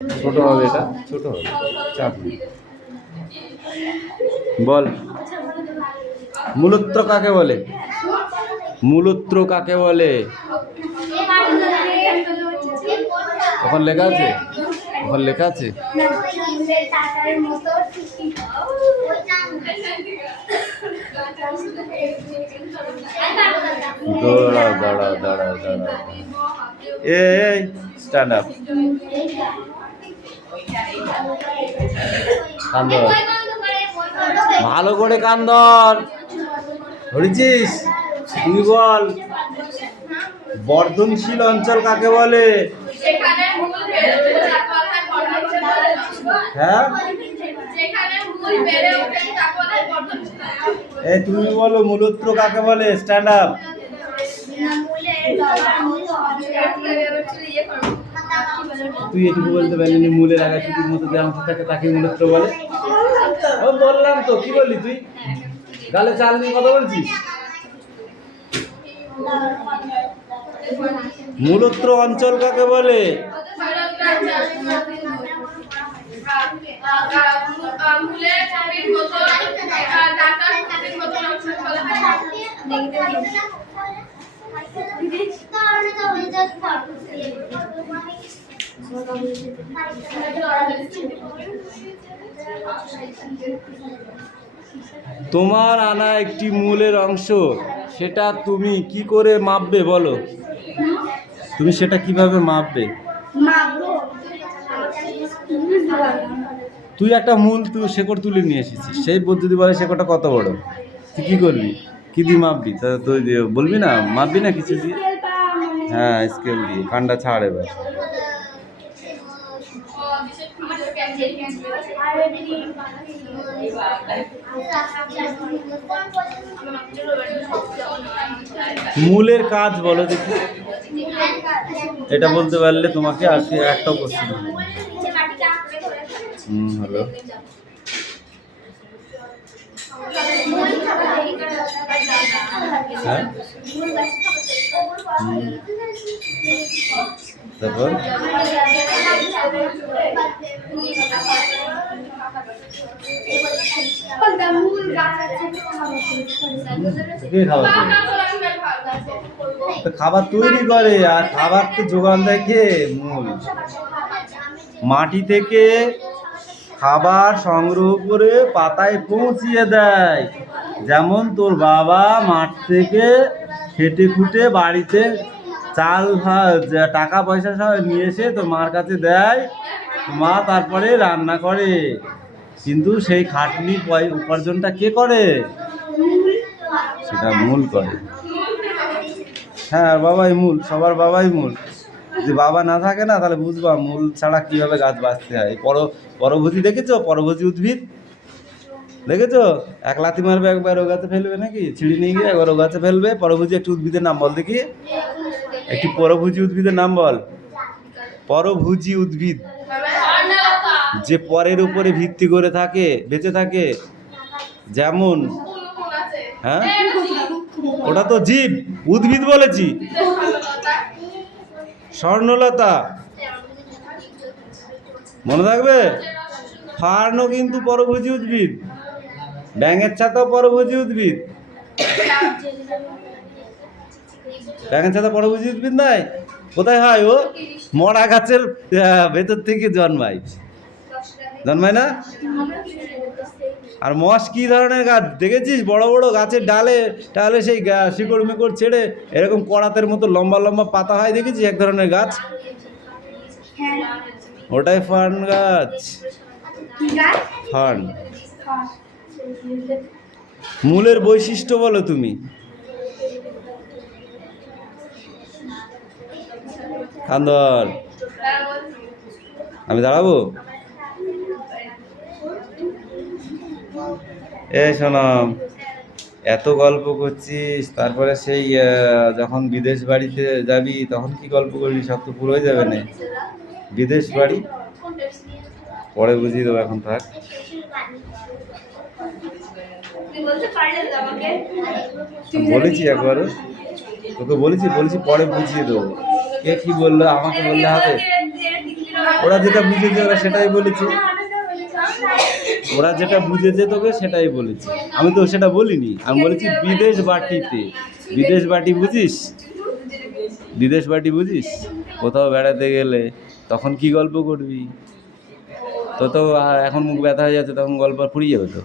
ছোট হবে, এটা ছোট হবে, চাপ নেই। বল, মূলত্র কাকে বলে? মূলত্র কাকে বলে? ওখানে লেখা আছে, ওখানে লেখা আছে। দাঁড়াও দাঁড়াও দাঁড়াও দাঁড়াও, এই স্ট্যান্ড আপ। কান্দর, ভালো করে কান্দর, ধরেছিস? তুই বল, বর্ধনশীল অঞ্চল কাকে বলে? হ্যাঁ, এই তুমি বলো, মূলত্র কাকে বলে? Stand up. তুই এটুকু বলতে পারলি, মূলের আগে ছুটির মতো যে অংশ থাকে তাকে মূলত্র বলে। ও বললাম তো, কি বললি তুই? গালে চাল নিয়ে কথা বলছিস? মূলত্র অঞ্চল কাকে বলে? তোমার আনা একটি মূলের অংশ, সেটা তুমি কি করে মাপবে বলো? তুমি সেটা কিভাবে মাপবে? তুই একটা মূল তুই শেকড় তুলে নিয়ে এসেছিস, সেই পদ্ধতি বলে শেকড়টা কত বড়, তুই কি করবি? কি দিয়ে মাপবি? তা তুই বলবি না, মাপবি না কিছু দিয়ে? হ্যাঁ, স্কেল দিয়ে। কান্ডা ছাড় এবার। মূলের কাজ বলো দেখি, এটা বলতে পারলে তোমাকে আর একটা কোশ্চেন। হ্যালো, হ্যাঁ, তারপর খাবার তৈরি করে, আর খাবার তো যোগান দেয় কে? মূল। মাটি থেকে খাবার সংগ্রহ করে পাতায় পৌঁছিয়ে দেয়। যেমন তোর বাবা মাঠ থেকে খেটে খুটে বাড়িতে চাল টাকা পয়সা সব নিয়ে এসে তোর মার কাছে দেয়, মা তারপরে রান্না করে। কিন্তু সেই খাটনি উপার্জনটা কে করে? সেটা মূল করে। হ্যাঁ, বাবাই মূল, সবার বাবাই মূল। যদি বাবা না থাকে না, তাহলে বুঝবা মূল ছাড়া কিভাবে গাছ বাঁচতে হয়। পরভোজী দেখেছো? পরভোজী উদ্ভিদ দেখেছো? এক লাথি মারবে, একবার ও গাছে ফেলবে নাকি? ছিঁড়ি নিয়ে গিয়ে একবার ও গাছে ফেলবে। পরভোজী একটি উদ্ভিদের নাম বল দেখি, একটি পরভোজী উদ্ভিদের নাম বল। পরভোজী উদ্ভিদ যে পরের উপরে ভিত্তি করে থাকে, বেঁচে থাকে। যেমন, হ্যাঁ, ওটা তো জীব, উদ্ভিদ বলেছি। স্বর্ণলতা, মনে থাকবে। ফার্নও কিন্তু পরভোজী উদ্ভিদ। ব্যাঙের ছাতাও পরভোজী উদ্ভিদ। ব্যাঙের ছাতা পরভোজী উদ্ভিদ নয়? কোথায় হয় ও? মরা গাছের ভেতর থেকে জন্মায় না? আর মস কি ধরনের গাছ দেখেছিস? বড় বড় গাছের ডালে টালে সেই শিকড় মিকড় ছেড়ে এরকম করাতের মতো লম্বা লম্বা পাতা হয়, দেখেছিস? এক ধরনের গাছ, ওটাই ফার্ন গাছ। ফার্ন। মূলের বৈশিষ্ট্য বলো তুমি। কান্দর, আমি দাঁড়াবো? এই শোনাম, এত গল্প করছিস, তারপরে সেই যখন বিদেশ বাড়িতে যাবি তখন কি গল্প করবি? সব তো পুরো হয়ে যাবে না। বিদেশ বাড়ি পরে বুঝিয়ে দেবো, এখন থাক। বলেছি একবারও তোকে, বলেছি পরে বুঝিয়ে দেবো। কে কি বললো আমাকে বললে হবে? ওরা যেটা বুঝেছে ওরা সেটাই বলেছে, ওরা যেটা বুঝেছে তোকে সেটাই বলেছে, আমি তো সেটা বলিনি। আমি বলেছি বিদেশ বাটিতে। বিদেশ বাটি বুঝিস? বিদেশ বাটি বুঝিস? কোথাও বেড়াতে গেলে তখন কি গল্প করবি? তো আর এখন মুখ ব্যথা হয়ে যাচ্ছে, তখন গল্প ফুরিয়ে যাবে তো।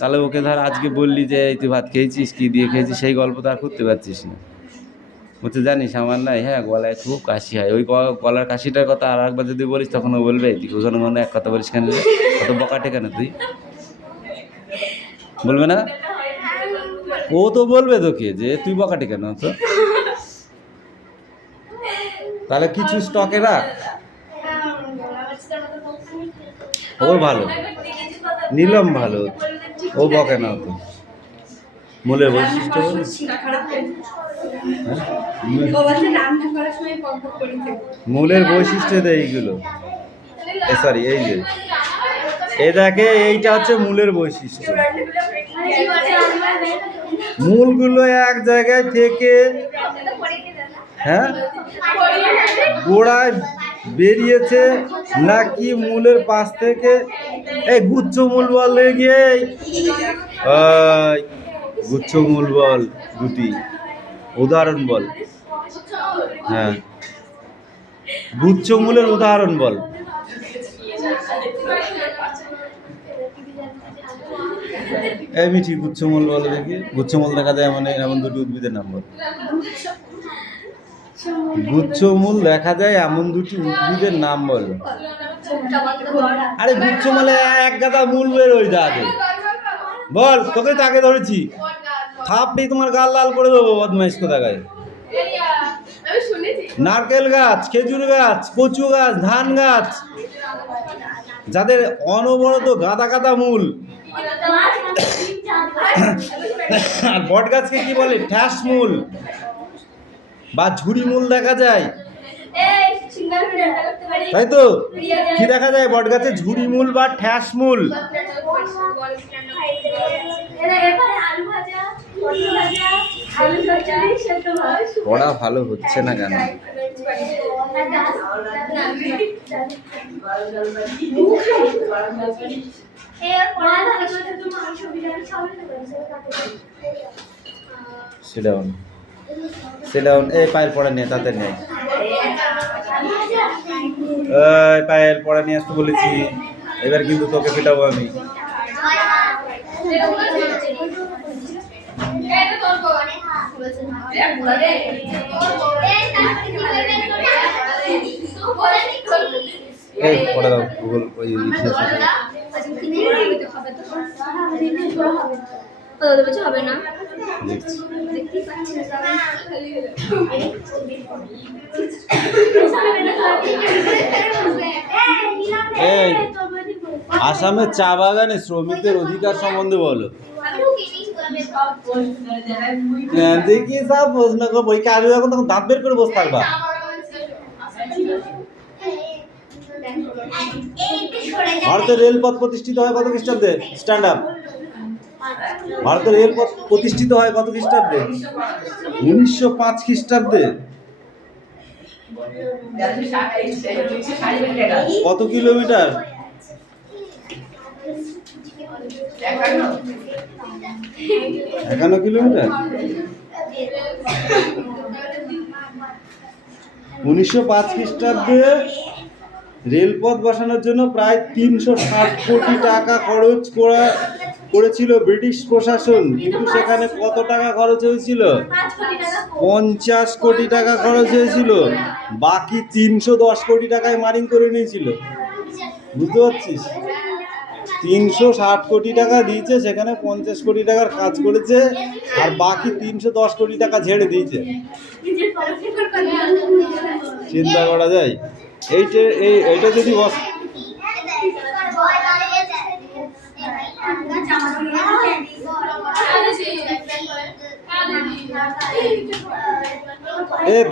তাহলে ওকে ধর আজকে বললি যে এই তুই ভাত খেয়েছিস, কী দিয়ে খেয়েছিস, সেই গল্প তো আর করতে পারছিস না। বলতে জানিস আমার নাই, হ্যাঁ গলায় খুব কাশি হয়, ওই গলার কাশিটার কথা আর একবার যদি বলিস তখন ও বলবে তুই ওখানে মনে এক কথা বলিস কেন, কত বকাটে কেন তুই, বলবে না? ও তো বলবে তোকে যে তুই বকাটে কেন তো। তাহলে কিছু স্টকে রাখ। ও ভালো, নীলম ভালো, ও বকে না তো। মূলের বৈশিষ্ট্য মূলের বৈশিষ্ট্য দেয় এইগুলো, সরি এই যে এ দেখে, এইটা হচ্ছে মূলের বৈশিষ্ট্য। মূলগুলো এক জায়গায় থেকে, হ্যাঁ, গোড়ায় বেরিয়েছে নাকি মূলের পাশ থেকে, এই গুচ্ছ মূল বলে গিয়ে, গুচ্ছ মূল বল, দুটি উদাহরণ বল। হ্যাঁ, গুচ্ছ মূলের উদাহরণ বল। এই মিঠি গুচ্ছমূল বলে দেখি, গুচ্ছমূল দেখা যায় মানে এমন দুটি উদ্ভিদের নাম বল। গুচ্ছমূল দেখা যায় এমন দুটি উদ্ভিদের নাম বল। আরে গুচ্ছমূলে এক গাদা মূল বের হয়ে যাবে, বল, তোকে তো আগে ধরেছি, থাপড়ি তোমার গাল লাল করে দেবো বদমাইশ কোথাকায়। নারকেল গাছ, খেজুর গাছ, কচু গাছ, ধান গাছ, যাদের অনবরত গাদা গাদা মূল। আর বট গাছকে কি বলে? ঠ্যাস মূল বা ঝুড়ি মূল দেখা যায়, তাই তো? কি দেখা যায় বট গাছে? ঝুড়ি মূল বা ঠ্যাস মূল। পড়া ভালো হচ্ছে না কেন? Sit down. Sit down. এই পায়ের পড়া নিয়ে তাতে নেই, এই পায়ের পড়া নিয়ে আসতে বলেছি, এবার কিন্তু তোকে পিটাবো আমি। এই পড়া দাও, ভূগোল ওই ইতিহাস হবে না। এই আসামের চা বাগানে শ্রমিকদের অধিকার সম্বন্ধে বলো। দেখি সব প্রশ্ন করবো, পরীক্ষা আসবে যখন তখন দাঁত বের করে বসে থাকবা। ভারতের রেলপথ প্রতিষ্ঠিত হয় কত খ্রিস্টাব্দে? Stand up. ভারতের রেলপথ প্রতিষ্ঠিত হয় কত খ্রিস্টাব্দে? 1905 খ্রিস্টাব্দে। কত কিলোমিটার? 51 কিলোমিটার। 1905 খ্রিস্টাব্দে রেলপথ বসানোর জন্য প্রায় 360 কোটি টাকা খরচ করেছিল ব্রিটিশ প্রশাসন, কিন্তু সেখানে কত টাকা খরচ হয়েছিল? 50 কোটি টাকা খরচ হয়েছিল, বাকি 310 কোটি টাকায় মারিং করে নিয়েছিল। বুঝতে পারছিস? 360 কোটি টাকা দিয়েছে, সেখানে 50 কোটি টাকার কাজ করেছে, আর বাকি 310 কোটি টাকা ঝেড়ে দিয়েছে। চিন্তা করা যায়? এইটা যদি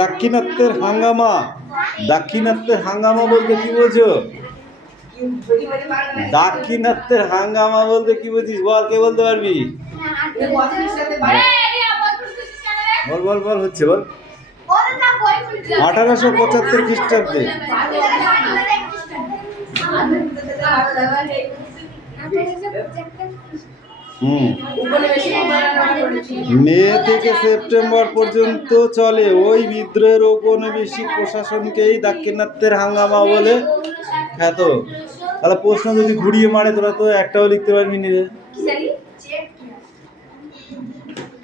দাক্ষিণাত্যের হাঙ্গামা। দাক্ষিণাত্যের হাঙ্গামা বলতে কি বোঝো? দাক্ষিণাত্যের হাঙ্গামা বলতে কি বুঝিস বল, কে বলতে পারবি? বল বল বল, হচ্ছে বল। 1875 খ্রিস্টাব্দে। হুম, মে থেকে সেপ্টেম্বর পর্যন্ত চলে ওই বিদ্রোহের ঔপনিবেশিক প্রশাসনকেই দাক্ষিণাত্যের হাঙ্গামা বলে খ্যাত। তাহলে প্রশ্ন যদি ঘুরিয়ে মারে তোরা তো একটাও লিখতে পারবি না রে।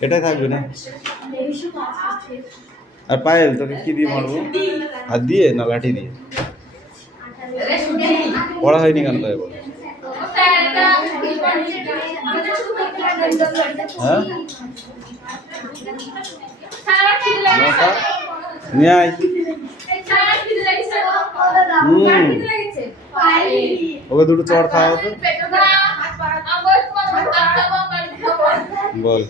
এটাই থাকবে না। আর পায়েল তোকে কি দিয়ে মারবো? হাত দিয়ে না লাঠি দিয়ে? পড়া হয়নি কেন তাই বল? হ্যাঁ, নিয়ে আয়। ওকে দুটো চড় খাওয়া তো। বল।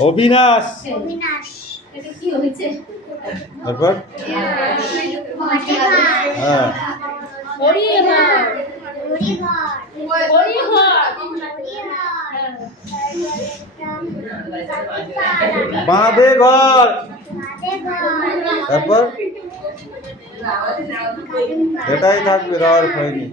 অবিনাশ। তারপর হ্যাঁ, বাঁধে ঘর। তারপর এটাই থাকবে, আর হয়নি।